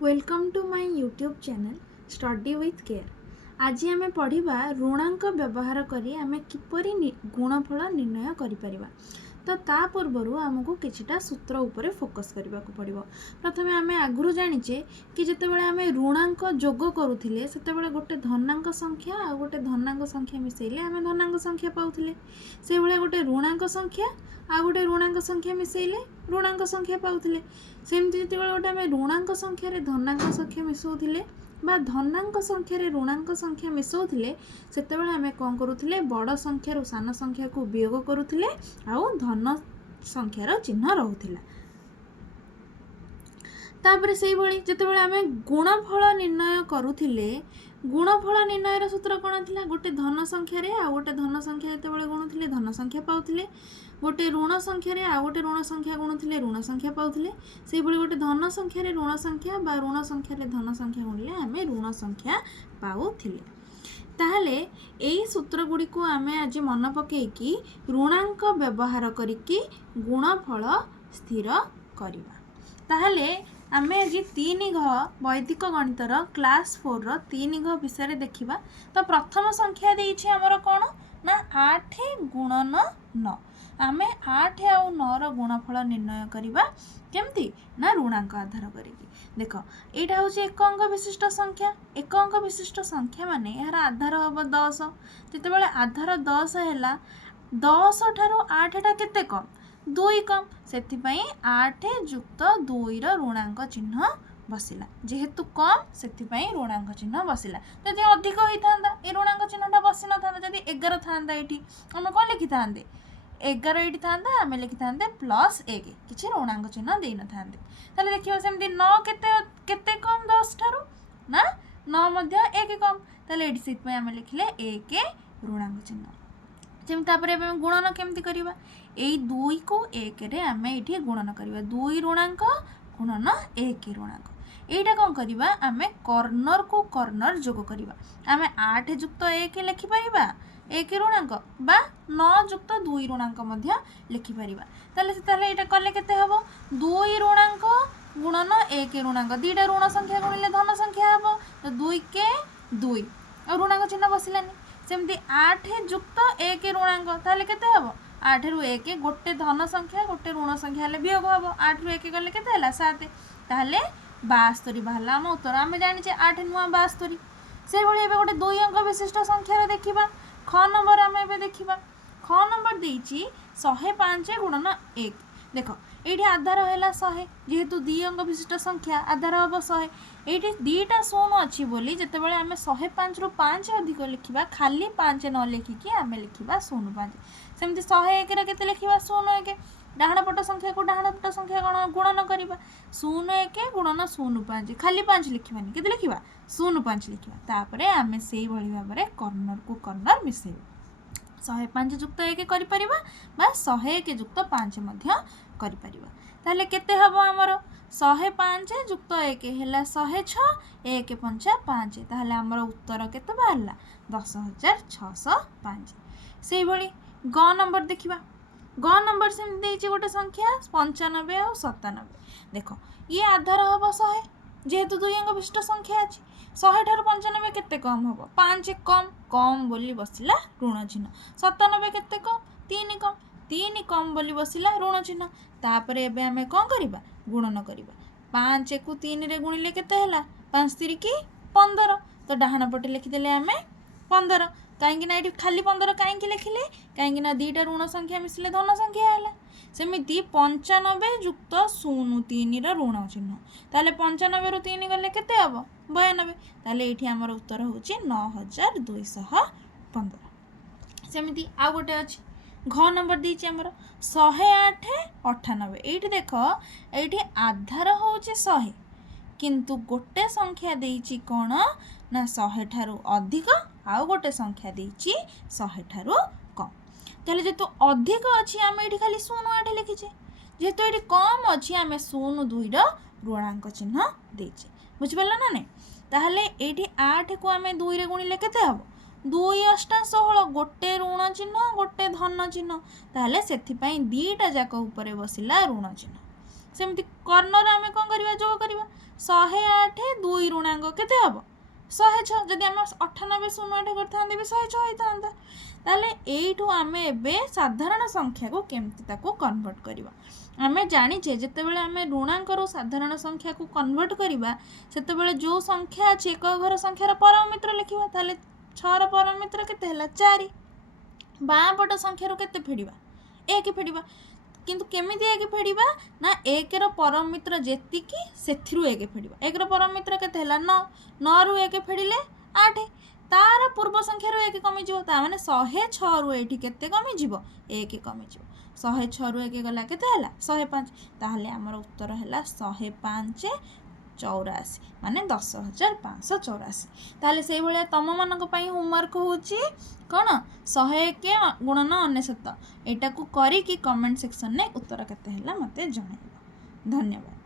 Welcome to my YouTube channel study with care. आज आम पढ़ा ऋणांक व्यवहार करी आम किपरि गुणफल निर्णय करिपरिबा। तो ता पूर्व आमको किछिटा सूत्र उपरे फोकस करने को पड़ो। प्रथम आम आगु जानीचे कि जितेबाला आम ऋणांक जोग करुले से गोटे धनांक संख्या आ गोटे धनांक संख्या मिसेले आम धनांक संख्या पाऊले, से भाया गोटे ऋणांक संख्या आ गोटे ऋणांक संख्या मिसेले ऋणांक संख्या पाऊले। सेमती जो गोटे आम ऋणांक संख्यार धनांक संख्या मिसाऊले बा धनांक संख्यार ऋणांक संख्या मिसाऊले से आम कौन करुले बड़ संख्यार सान संख्या को वियोग करुले आउ धन संख्यार चिन्ह रोला। तापर से भाई जिते आम गुणफल निर्णय करुले गुणफल निर्णयर सूत्र कौन थी गोटे धन संख्यार आ गोटे धन संख्या जो गुणुले धन संख्या पाऊले, गोटे ऋण संख्यार आ गोटे ऋण संख्या गुणुले ऋण संख्या पाऊले, से भाई गोटे धन संख्यार ऋण संख्या बा ऋण संख्यार धन संख्या गुणिले आम ऋण संख्या पाऊले। ताहले एई सूत्र गुड़ी को आम आज मन पकईकी ऋणांक व्यवहार करिकी गुणफल स्थिर करिबा। ताहले आम आज 3 घ वैदिक गणितर क्लास 4 रो 3 घ विषय देखिबा। तो प्रथम संख्या देइछि हमर कोन ना 8 गुणन 9। आम 8 आउ 9 रो गुणफल निर्णय करिबा केमती ना ऋणांक आधार करिकी। देख एटा होछि एक अंक विशिष्ट संख्या। एक अंक विशिष्ट संख्या माने यार आधार हम 10। जितेबाला आधार 10 हैला 10 ठारो 8 टा केते कम 2 कम, से 8 युक्त 2 ऋणांक चिन्ह बसिला। जेहेतु कम से ऋणांक चिन्ह बसिला। जदि अधिक होता ये ऋणांक चिन्हटा बसी न था, जदि 11 था ये आम कौन लिखि था 11 ये था आम लिखि था +1 किसी ऋणांक चिन्ह दे न था। ताले देखिए सेमती 9 केते कम 10 ठारू ना 9 मध्य 1 कम, ताले एठी सिट आम लिखिले 1 ऋणांक चिन्ह। तापर गुणन केमती करवा यही 2 को 1 रे आम ये गुणन करवा 2 ऋणांक गुणन 1 ऋणांक। यहीटा कौन करवा आम कर्नर को कर्नर जोग करवा। आम 8 युक्त 1 लिखिपर 1 ऋणांक बा 9 युक्त 2 ऋणांक लिखिपर। ताले कले केते हबो 2 ऋणांक गुणन 1 ऋणांक 2टा ऋण संख्या गुणिले धन संख्या हम तो 2 के 2 ऋणांक चिन्ह बसिलानी। सेमती 8 युक्त 1 ऋणांक ताले केते हबो 8 रु 1 गोटे धन संख्या गोटे ऋण संख्या हेले वियोग हबो 8 रु 1 गले केते हला 7 ताले 72 बाहला हम उत्तर। आम जानिचे 8 नुआ 72। से भली एबे गोटे 2 अंक विशिष्ट संख्यार देखिबा। ख नंबर आम एबे देखिबा। ख नंबर देइची 105 गुणन 1। देख ये आधार है 100 जेहेतु 2 अंक विशिष्ट संख्या आधार हम 100। ये 2टा शून्य अच्छी बोली जितेबाला आम 105 रु 5 अधिक लिखा खाली 5 न लिखिकी आम लिखा 05। सेमती 101 के लिखा 01 डाहाण पट संख्या को डाहाण पट संख्या कौन गुणन करवा 01 गुणन 05 खाली 5 लिखवानी के लिखा 05 लिखा। तापर आम से भाव में कर्नर को कर्नर मिसेब 105 युक्त 1 कर 101 युक्त 5 ताहले केते हबो आमर 105 युक्त 1 है 106 1 5 5 ताहले आमर उत्तर केते बाहरला 10,605। से भली ग नंबर देखिबा। ग नंबर से देइछि गोटे संख्या 95 और 97। देख ये आधार हम 100 जेहेतु 2 अंक विशिष्ट संख्या अच्छी 100 ठार 95 केते कम हम 5 कम कम बोली बसिला ऋण चिन्ह। 97 केते कम 3 कम 3 कम बोली बसिला ऋण चिन्ह। तापर एबे आमे कौन करबा गुणन करबा 5 को 3 रे गुणिले केते हला 5 3 की 15। तो डाहाण पटे लिखिदेले आमे 15 कहीं ये खाली 15 कहीं लिखिले कहीं 2टा ऋण संख्या मिसले धन संख्या है। सेमती 95 युक्त 03 ऋण चिन्ह ताले 95 रु 3 गले केते हबो 92 ताले एठी हमर उत्तर होची 9215। सेमती आ गोटे अछि घ नंबर देइछि हमर 108 98। एठी देख एठी आधार होची 100 किंतु गोटे संख्या देइछि कोन ना 100 ठारू अधिक आउ गोटे संख्या देइछि 100 ठारू कम। ताले जेतु अधिक अछि आमे एठी खाली 08 लिखिछे जेतु एठी कम अछि आमे 02 ऋणांक चिन्ह देइछे। बुझि पाला ना नै। ताहले एठी 8 को आमे 2 रे गुणिले केते हबो 2 8 16 गोटे ऋण चिन्ह गोटे धन चिन्ह ताहले सेथिपई 2टा जाक ऊपर बसिला ऋण चिन्ह। सेमती कर्नर आमे कोन करबा जोग करबा 108 2 ऋणांक केते हबो 106 जदि आम 98 0 करते भी 106 होता ताले एठू आम ए साधारण संख्या को केमती ताको कन्वर्ट करवा आम जाचे जितेबाला आम ऋणांकर साधारण संख्या को कन्वर्ट करवा से जो संख्या अच्छी एक घर संख्यार परम मित्र लिखा ताले 6 परम मित्र केते 4 बाँ पट संख्यार केते फेड़वा 1 फेड़वा किंतु केमिति 1 फेड़वा ना 1 रो परम मित्र जेतिकी सेथिरु 1 फेड़वा 1 रो परम मित्र केते 9 9 रु 1 फेड़िले 8 तार पूर्व संख्यार 1 कमिज मैंने 106 रु ये केते कमिज 1 कमिज 106 रु 1 गला केते 105 ताहले आमर उत्तर है 105 84 माने 10,584 ताहले से भाया तुम मानक होमवर्क होची कौन 101 गुणन 99 एटा को करी कमेंट सेक्शन में उत्तर केते है मते जणाइबो। धन्यवाद।